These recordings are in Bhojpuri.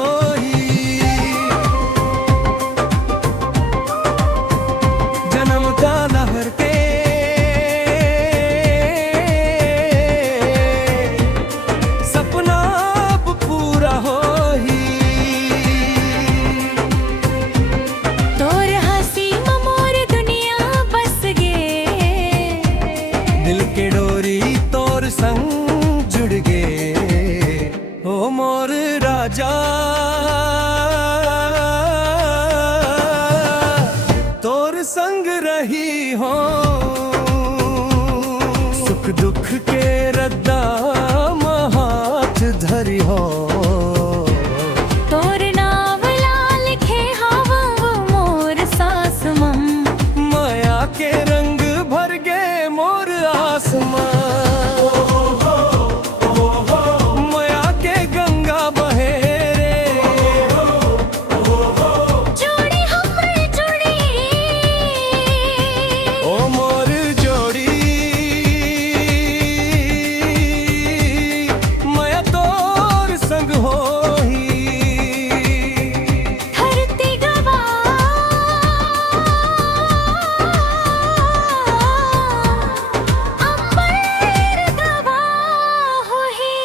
होही। जन्म का लहर के सपना अब पूरा होही। तोर हंसी मोर दुनिया बस गे, दिल के डोरी तोर संग जुड़ गे। ओ मोर राजा तोर संग रही हो, सुख दुख के रद्दा हाथ धरी हो। तोर नाव लाल खे हवा मोर सास मम, माया के रंग भर गे मोर आसमां। माया के गंगा बहे रे, जोड़ी हमरे जोड़ी। ओ मोर जोड़ी माया तोर संग होही। धरती गवा अंबर गवा होही।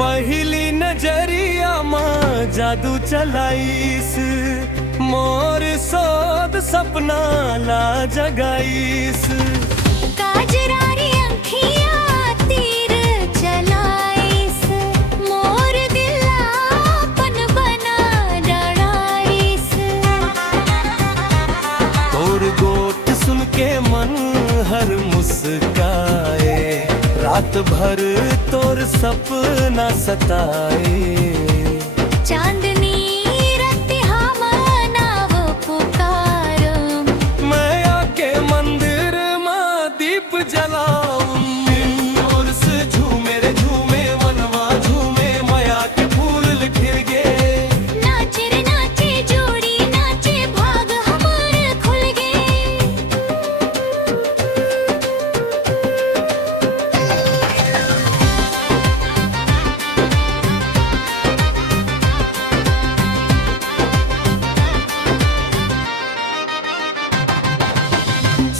पहली नजरिया माँ जादू चलाईस, मोर सोद सपना ला जगाईस। काजरारी अंखियाँ तीर चलाइस, मोर दिलापन बना डराइस। तोर गोट सुन के मन हर मुस्काए, रात भर तोर सपना सताए। चांदनी रतिहा मनाव पुकारम, मैं आके मंदिर माँ दीप जलाऊं। और से झूमे रे झूमे मनवा झूमे, माया के फूल खिल गे। नाचे रे नाचे जोड़ी नाचे, भाग हमार खुल गे।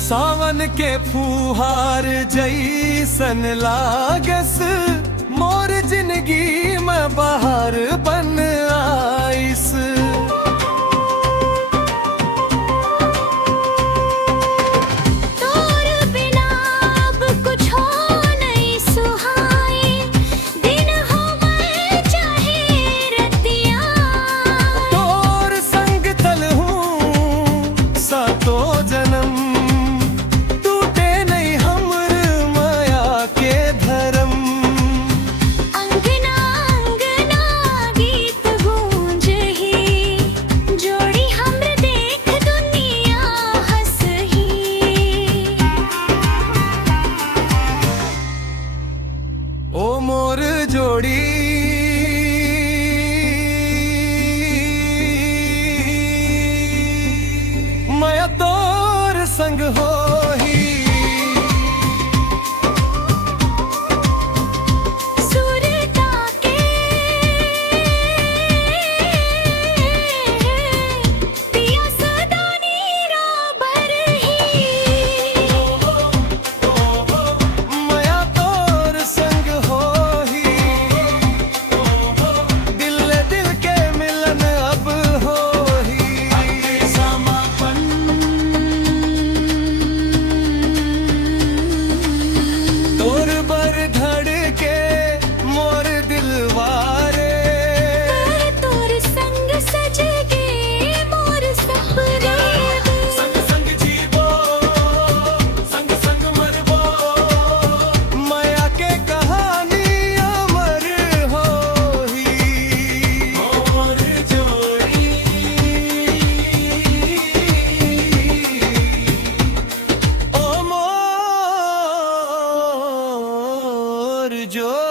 सावन के फुहार जैसन लागस, मोर जिंदगी में बहार बन आइस। तोर बिना अब कुछ हो नहीं सुहाए, दिन हो मैं चाहे रतिया। तोर संग तल हूँ सातो जन्म, टूटे नहीं हमर माया के धर्म। अंगना अंगना गीत गूंजही, जोड़ी हमरे देख दुनिया हंसही। ओ मोर जोड़ी माया तोर संग होही। सुरता के पिया सदा नीरा बरही। माया तोर संग होही। जो